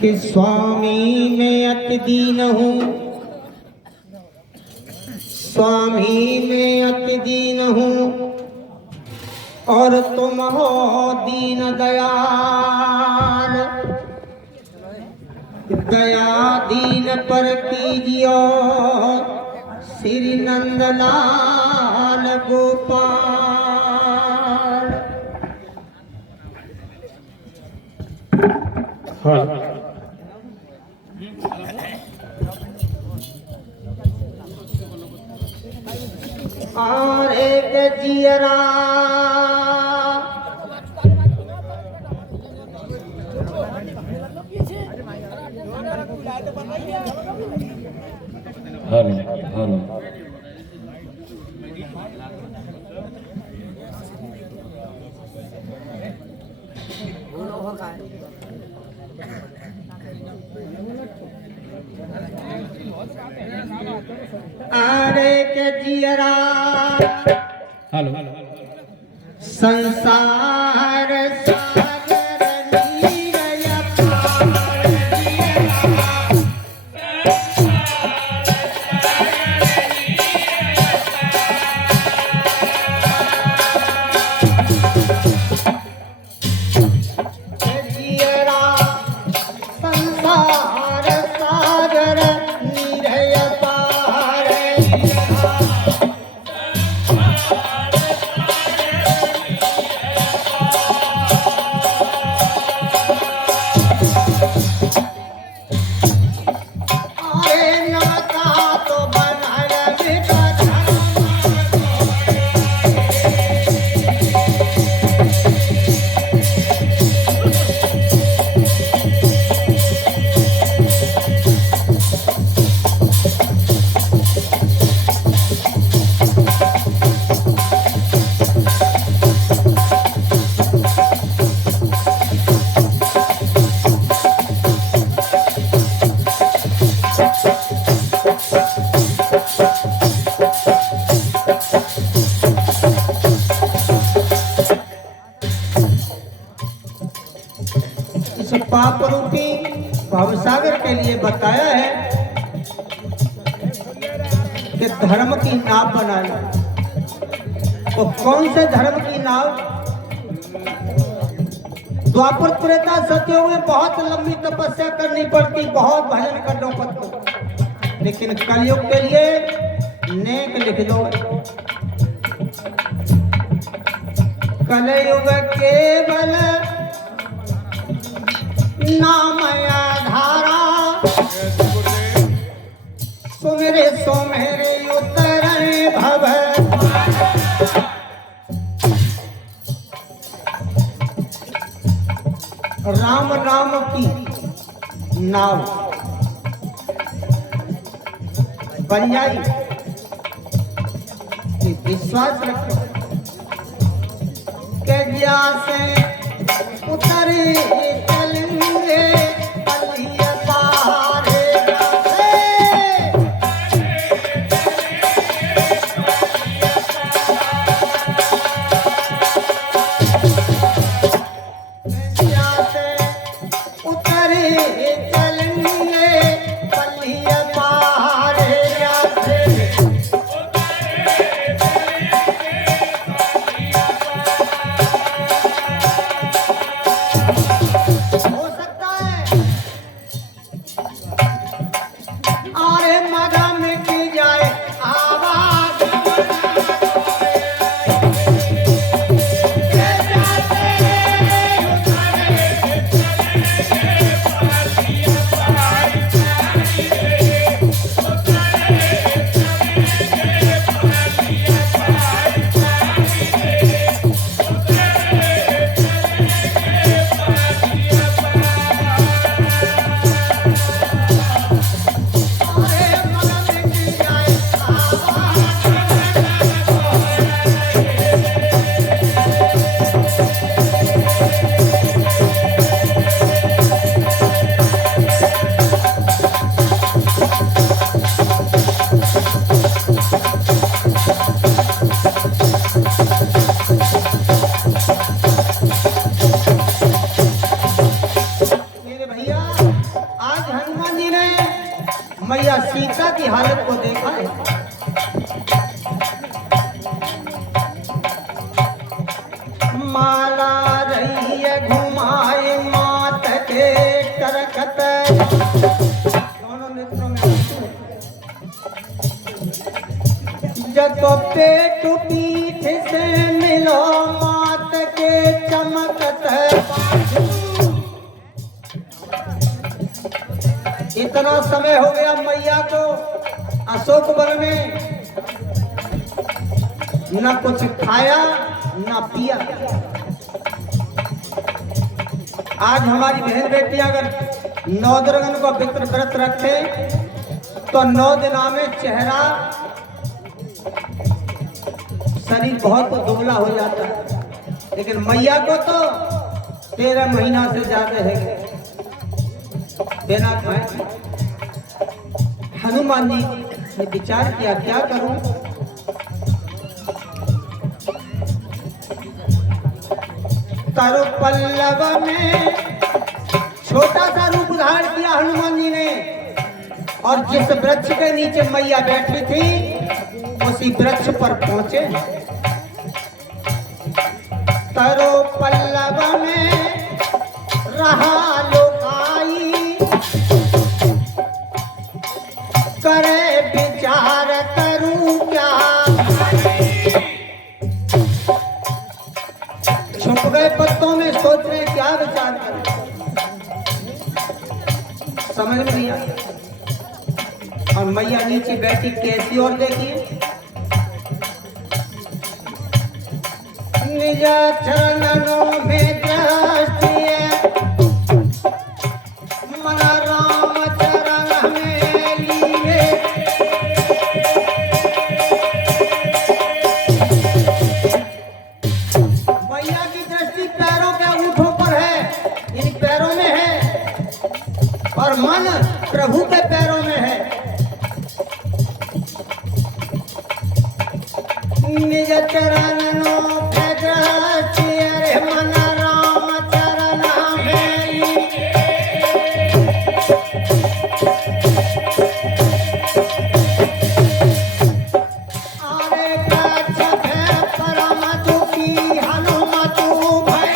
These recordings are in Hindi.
कि स्वामी मैं अति दीन हूँ, स्वामी मैं अति दीन हूँ और तुम हो दीन दयाल। दया दीन पर कीजियो श्री नंदलाल गोपाल। हाँ। और एक जियरा अरे के जियरा संसार सागर नीरय पार जियरा संसार सागर नीरय पार। पाप रूपी भवसागर के लिए बताया है कि धर्म की नाव बनाना। तो कौन से धर्म की नाव? द्वापर त्रेता सत्युग में बहुत लंबी तपस्या करनी पड़ती, बहुत भजन करना पड़ता, लेकिन कलयुग के लिए नेक लिख दो। कलयुग केवल नाम आधारा, सुमेरे सोमेरे उतरे भव। राम नाम की नाव बन जाई, विश्वास रखो के से उतरे चलेंगे बलिया पारे। उतरे चलेंगे बलिया पारे। पेट पीठ से मिलो मात के चमकत इतना समय हो गया मैया को अशोक वन में न कुछ खाया न पिया। आज हमारी बहन बेटी अगर 9 दुर्गन को पवित्र व्रत रखे तो 9 दिनों में चेहरा शरीर बहुत दुबला हो जाता है, लेकिन मैया को तो 13 महीना से ज्यादा है बिना खाए। हनुमान जी ने विचार किया क्या करूं, तारो पल्लव में छोटा सा रूप धारण किया हनुमान जी ने, और जिस वृक्ष के नीचे मैया बैठी थी उसी वृक्ष पर पहुंचे। तारो पल्लव में रहा लोकाई, करे विचार करूं क्या। छुप गए पत्तों में सोच रहे क्या विचार करें, समझ में नहीं आया। और मैया नीचे बैठी कैसी और देखिए, निज चरणों में दृष्टि मन राम चरण में लिए। मैया की दृष्टि पैरों के अंगूठों पर है, इन पैरों में है, और मन प्रभु के पैरों में है। निज चरणों पे दृष्टि अरे मन राम चरण में लिए। आरे गच्छत परम दुखी हनुमत भय।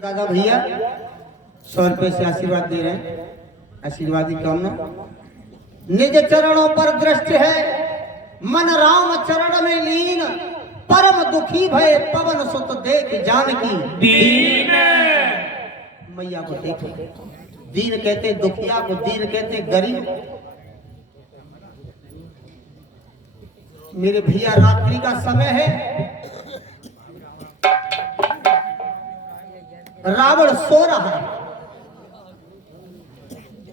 दादा भैया 100 रुपए से आशीर्वाद दे रहे हैं, आशीर्वाद की कामना। निज चरणों पर दृष्टि है, मन राम चरण में लीन, परम दुखी भय पवन सुत देख जानकी दीन। मैया को देखो, दीन कहते दुखिया को, दीन कहते गरीब। मेरे भैया रात्रि का समय है, रावण सो रहा है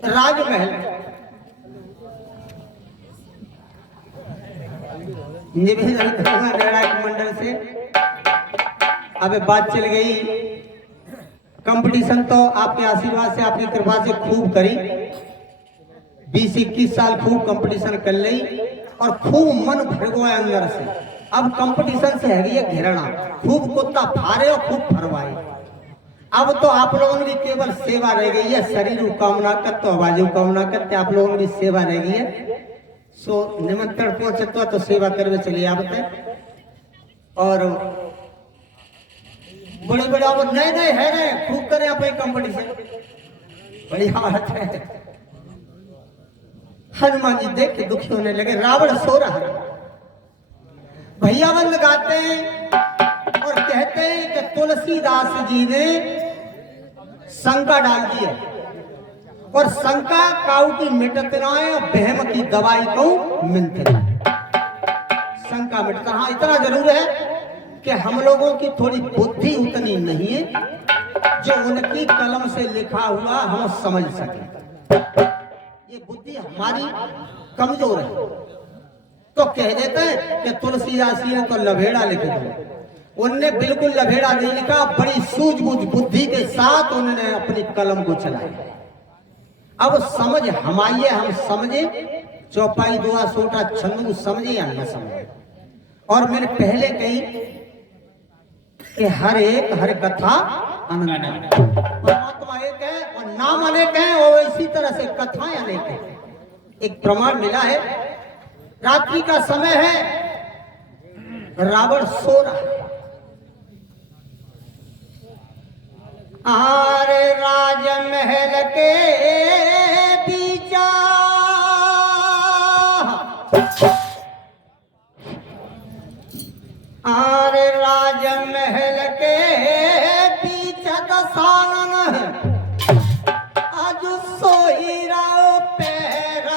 राजमहल। निवेदन करूंगा निर्णायक मंडल से, अब बात चल गई। कंपटीशन तो आपके आशीर्वाद से, आपकी कृपा से खूब करी, 20-21 साल खूब कंपटीशन कर ली और खूब मन भर गया अंदर से। अब कंपटीशन से है घेरना, खूब कुत्ता फारे और खूब फरवाए। अब तो आप लोगों की केवल सेवा रह गई है, शरीर कामना करते, आवाज कामना करते, आप लोगों की सेवा रह गई है। सो निमंत्रण पहुंचे तो सेवा करवे चलिए आप तक। और बड़े बड़े अब नए नए है रहे, खूब करें आप कंपटीशन, बढ़िया बात है। हनुमान जी देख के दुखी होने लगे, रावण सो रहा है। भैया बंद गाते हैं और कहते हैं कि तुलसीदास जी ने शंका डाल दी है, और शंका काऊ की मिटत ना है, बहम की दवाई को मिलते। शंका मिटता, हाँ इतना जरूर है कि हम लोगों की थोड़ी बुद्धि उतनी नहीं है जो उनकी कलम से लिखा हुआ हम समझ सके। ये बुद्धि हमारी कमजोर है, तो कह देते हैं कि तुलसीदास जी ने तो लभेड़ा लिख दो, उनने बिल्कुल लभेड़ा नहीं लिखा, बड़ी सूझबूझ बुद्धि के साथ उन्होंने अपनी कलम को चलाया। अब समझ हमारे हम समझे, चौपाई दुआ सोटा छन्नू समझे या न समझे। और मैंने पहले कही कि हर कथा अनंत, परमात्मा एक है और नाम अनेक है, और इसी तरह से कथाएं अनेक है। एक प्रमाण मिला है, रात्रि का समय है, रावण सो रहा है। आरे राजमहल के बीचा आरे राजमहल के बीच दसानन आज सोई राव पैर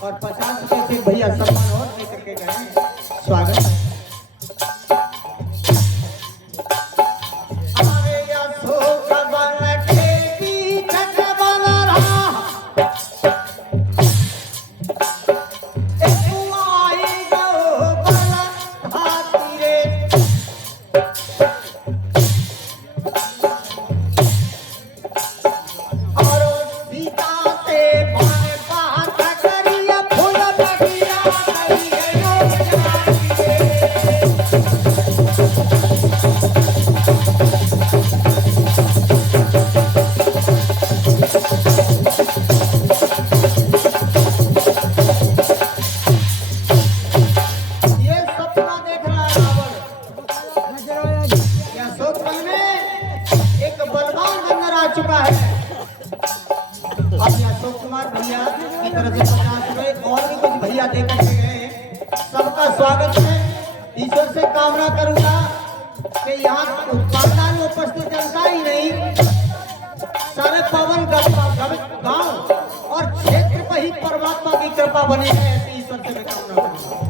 और 50 रुपए से भैया सम्मान और दे करके गए। स्वागत है। सबका स्वागत है। ईश्वर से कामना करूंगा कि यहाँ खानदान में उपस्थित जनता ही नहीं, सारे पवन गांव और क्षेत्र पर ही परमात्मा की कृपा बनी है, ऐसी ईश्वर से मैं कामना करूंगा।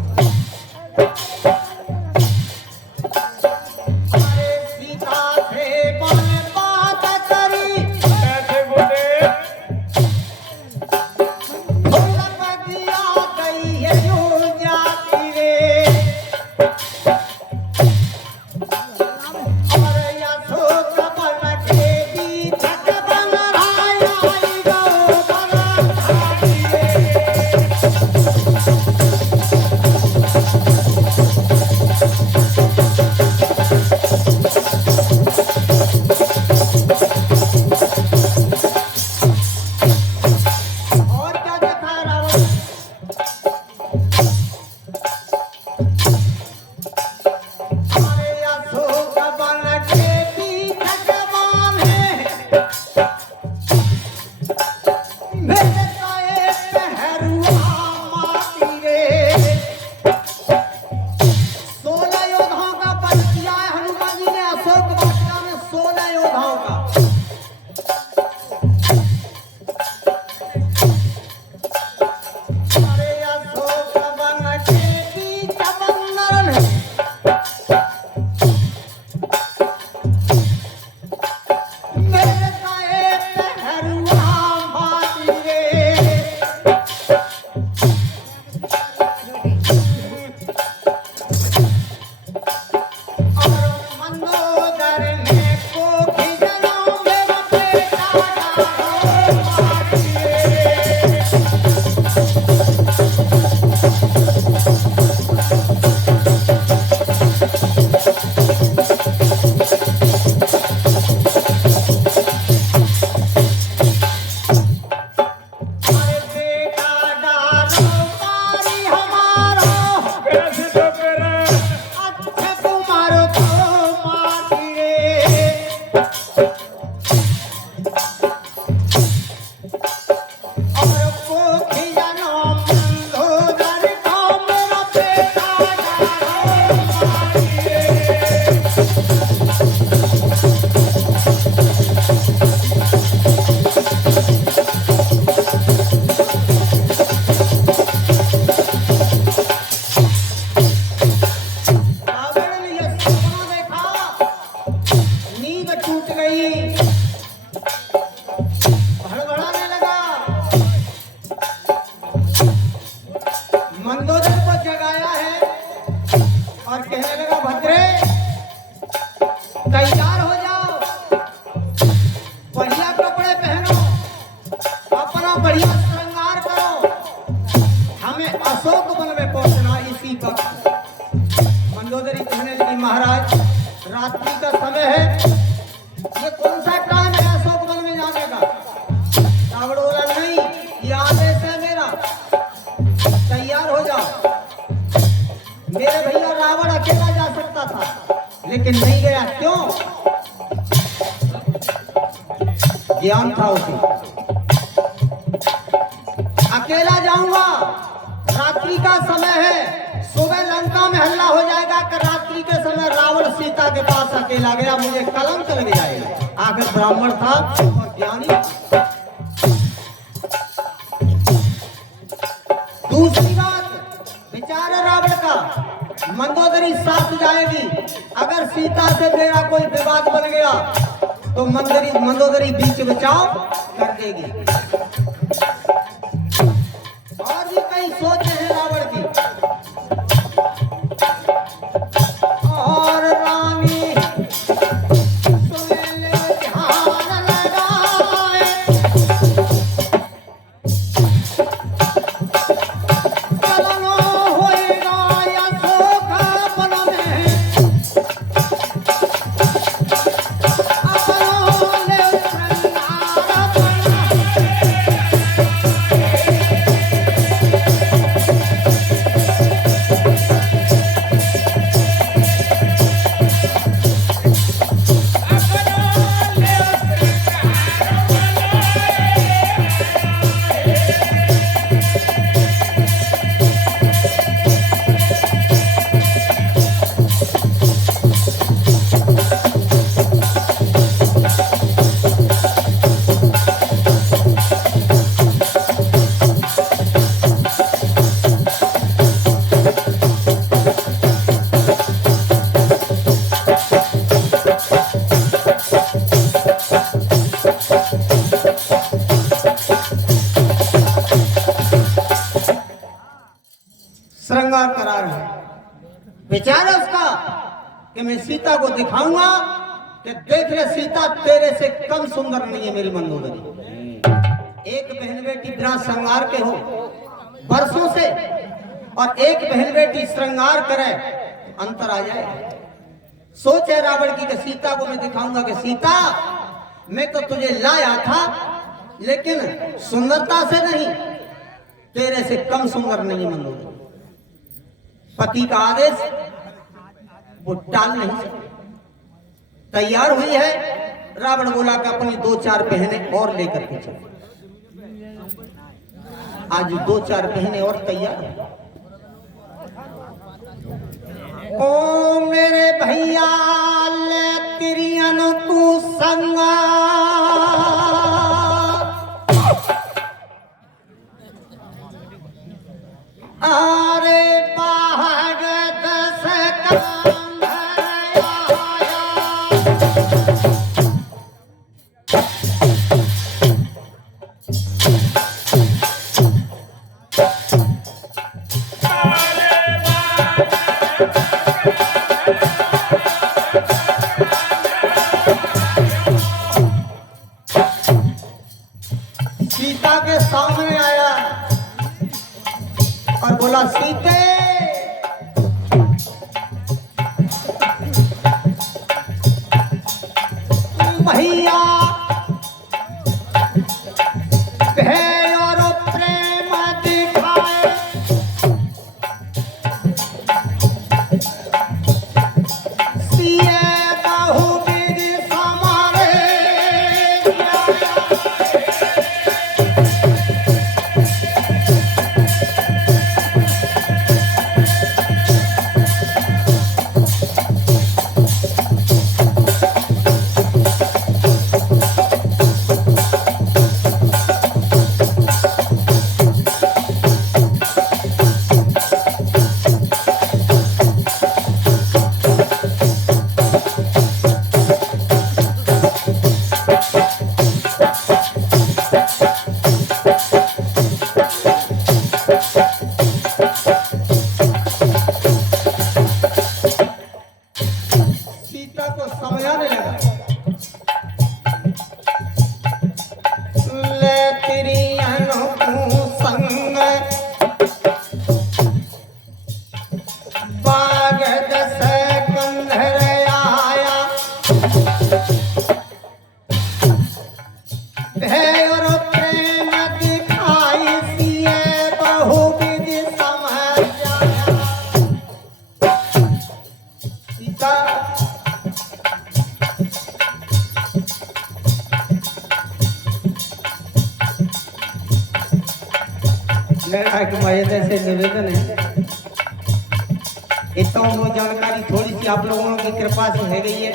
मंदोदर को जगाया है और कहने लगा भद्रे तैयार हो जाओ, बढ़िया कपड़े पहनो, अपना बढ़िया श्रृंगार करो, हमें अशोक वन में पहुंचना इसी वक्त। मंदोदरी कहने लगी महाराज रात्रि का समय है, ये कौन सा टाइम है अशोक वन में जाने का? रावण बोला नहीं, ये आदेश है मेरा, तैयार हो जाओ। मेरे भैया रावण अकेला जा सकता था लेकिन नहीं गया, क्यों? ज्ञान था उसे, अकेला जाऊंगा, रात्रि का समय है, सुबह लंका में हल्ला हो जाएगा कि रात्रि के समय रावण सीता के पास अकेला गया, मुझे कलंक लग जाएगा। आखिर ब्राह्मण था और ज्ञानी। दूसरी बात विचार है रावण का, मंदोदरी साथ जाएगी, अगर सीता से मेरा कोई विवाद बन गया तो मंदोदरी बीच बचाव कर देगी। और भी कई सोचे हैं रावण की। और रानी सुन ले ध्यान लगाए, चलनो होएगा या सोखा वन में, अपनों ले श्रृंगार बना। श्रृंगार करा रहे, विचार है उसका कि मैं सीता को दिखाऊंगा कि देख ले सीता तेरे से कम सुंदर नहीं है मेरी मंदोदरी। एक बहन बेटी बिना श्रृंगार के हो वर्षों से और एक बहन बेटी श्रृंगार करे, अंतर आ जाए। सोच है रावण की कि सीता को मैं दिखाऊंगा कि सीता मैं तो तुझे लाया था लेकिन सुंदरता से नहीं, तेरे से कम सुंदर नहीं मंदोदरी। पति का आदेश वो टाल नहीं सकते। तैयार हुई है, रावण बोला कि अपनी 2-4 बहनें और लेकर के चलो। आज 2-4 बहनें और तैयार है। ओ मेरे भैया ले तिरियन को संगा, अरे बाहर से काम है आया। सीता के सामने आया और बोला सीते भैया प्यार और प्रेम दिखाए, सिए बहुविध समारे निवेदन है, इतना वो जानकारी थोड़ी सी आप लोगों की कृपा से है गई है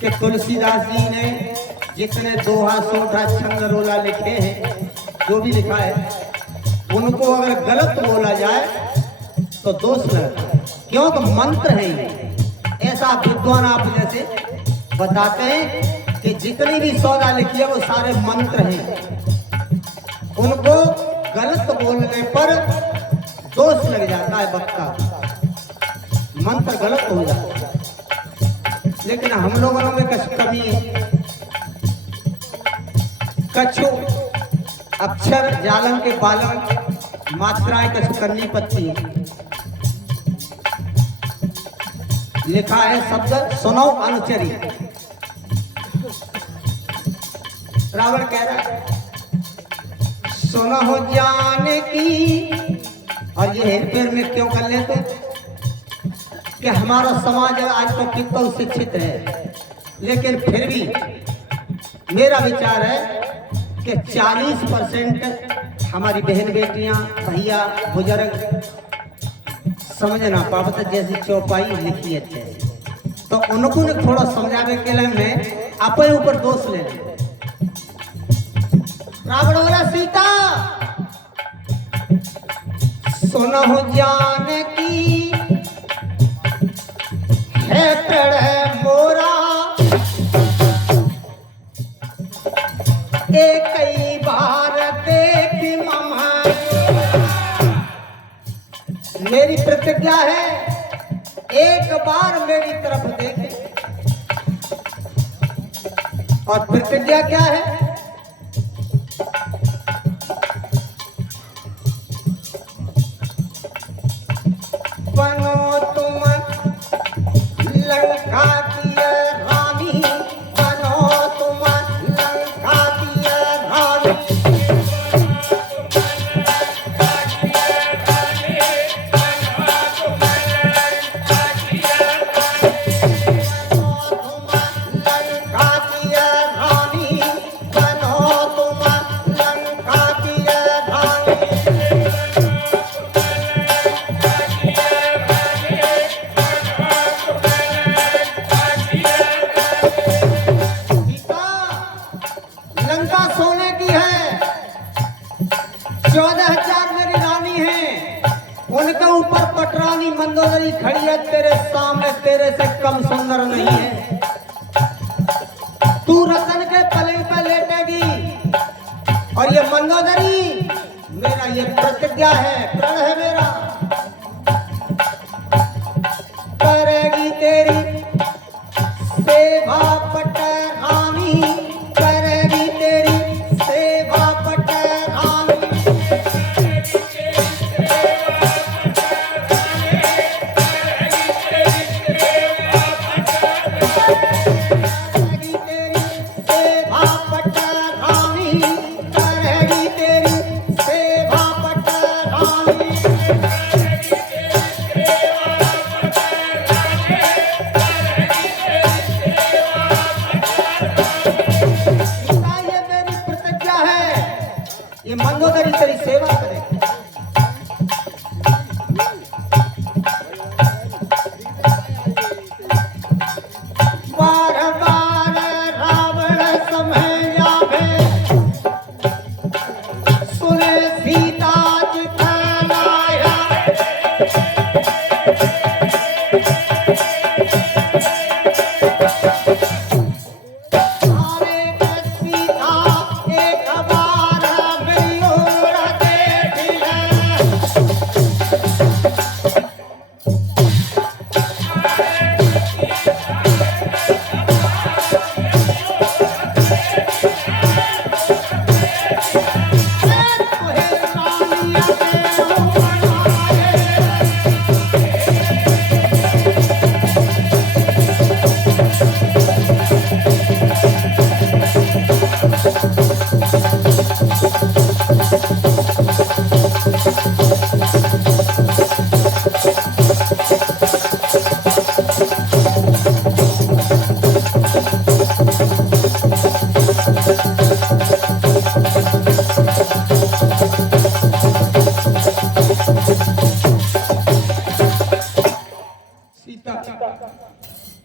कि तुलसीदास जी ने जितने दोहा सोठा छंद रोला लिखे हैं, जो भी लिखा है, उनको अगर गलत बोला जाए तो दोष लगता है, क्योंकि मंत्र है ये। ऐसा विद्वान आप जैसे बताते हैं कि जितनी भी सौदा लिखी है वो सारे मंत्र हैं, उनको गलत बोलने पर दोष लग जाता है, वक्ता मंत्र गलत हो जाता है। लेकिन हम लोगों में कुछ कमी है, कछु अक्षर जालन के पालन मात्राएं कुछ करनी पड़ती है। लिखा है शब्द सुनो अनुचरी, रावण कह रहा है सुनो जाने की, और ये हेर फेर में क्यों कर लेते कि हमारा समाज आज तो कितना शिक्षित है, लेकिन फिर भी मेरा विचार है कि 40% हमारी बहन बेटियां भैया बुजुर्ग समझ ना पावत जैसी चौपाई लिखी है, तो उनको ने थोड़ा समझाने के लिए मैं अपने ऊपर दोष ले लें। रावण बोला सीता सुनो जाने की है प्रण मोरा, एक कई बार देख ममा, मेरी प्रतिज्ञा है एक बार मेरी तरफ देखे। और प्रतिज्ञा क्या है? बनो तुम लंका की रानी, बनो तुम लंका की रानी, सोने की है, 14,000 मेरी रानी है, उनके ऊपर पटरानी मंदोदरी खड़ी है, तेरे सामने तेरे से कम सुंदर नहीं है। तू रतन के पलंग पर लेटेगी, और ये मंदोदरी मेरा ये प्रतिज्ञा है, प्रण है मेरा, करेगी तेरी सेवा पटरानी, करेगी तेरी सेवा पटरानी, करेगी तेरी सेवा पटरानी, करेगी तेरी सेवा पटरानी।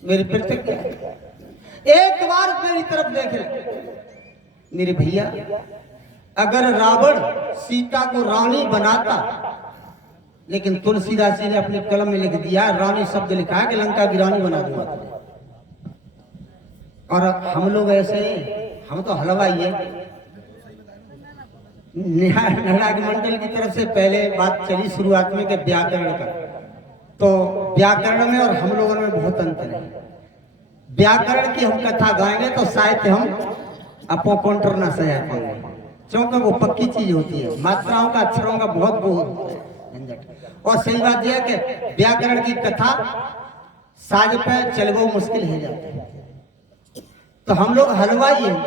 मेरी प्रतिज्ञा है। एक बार मेरी तरफ देख ले मेरे भैया, अगर रावण सीता को रानी बनाता, लेकिन तुलसीदास जी ने अपने कलम में लिख दिया, रानी शब्द लिखा है कि लंका की रानी बना दूंगा। और हम लोग ऐसे, हम तो हलवाई है। नारायण मंडल की तरफ से पहले बात चली शुरुआत में कि व्याकरण का, तो व्याकरण में और हम लोगों में बहुत अंतर है। व्याकरण की हम कथा गाएंगे तो साहित्य हम अपो काउंटर ना सजा पाएंगे, क्योंकि वो पक्की चीज होती है। मात्राओं का, अक्षरों का बहुत झंझट। और सही बात यह है कि व्याकरण की कथा साज पे चलगो मुश्किल हो जाता है। तो हम लोग हलवाई हैं।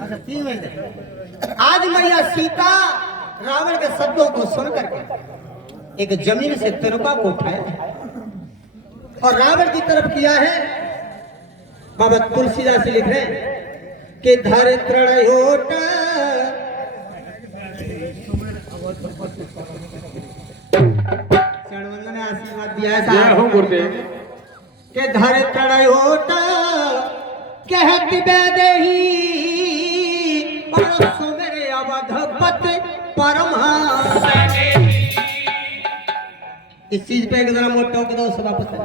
अच्छा 3 मिनट। आज मैया सीता रावण के शब्दों को सुनकर के एक जमीन से तिरुपा को उठाया और रावण की तरफ किया है। बाबा तुलसीदास लिख रहे हैं कि धरित्रण होट ने आशीर्वाद दिया है कि धरित्रण होट कहत बेदेही और सुमेरे अवधपति परमहंस। इस चीज पे एक जरा मोटा के दो सभापति,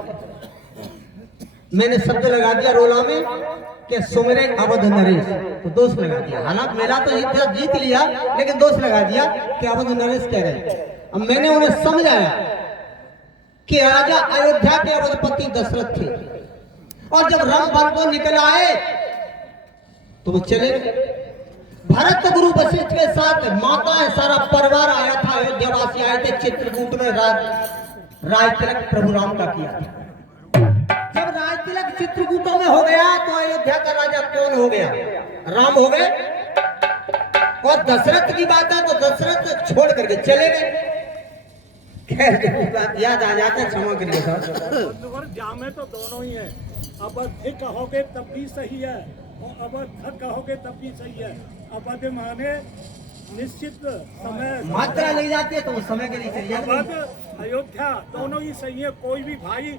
मैंने शब्द लगा दिया रोला में कि सुमेरे अवध नरेश, तो दोष लगा दिया। हालांकि मेला तो जीत लिया, लेकिन दोष लगा दिया कि अवध नरेश कह रहे। अब मैंने उन्हें समझाया कि राजा अयोध्या के अवधपति दशरथ थे, और जब राम वन को निकल आए तो वो चले गए। भरत गुरु वशिष्ठ के साथ माता है, सारा परिवार आया था, अयोध्या वासी आए थे। चित्रकूट में राज तिलक प्रभु राम का किया था। जब राज तिलक चित्रकूटों में हो गया तो अयोध्या का राजा कौन हो गया? राम हो गए। और दशरथ की बात है तो दशरथ छोड़ करके चले गए। खैर याद आ जाता है, क्षमा करिए। जामे तो दोनों ही है। अब अधिक कहोगे तब भी सही है और अब थक कहोगे तब भी सही है। अब माने निश्चित समय मात्रा लग जाती है तो उस समय के लिए चली जाती है। अयोध्या दोनों ही सही है। कोई भी भाई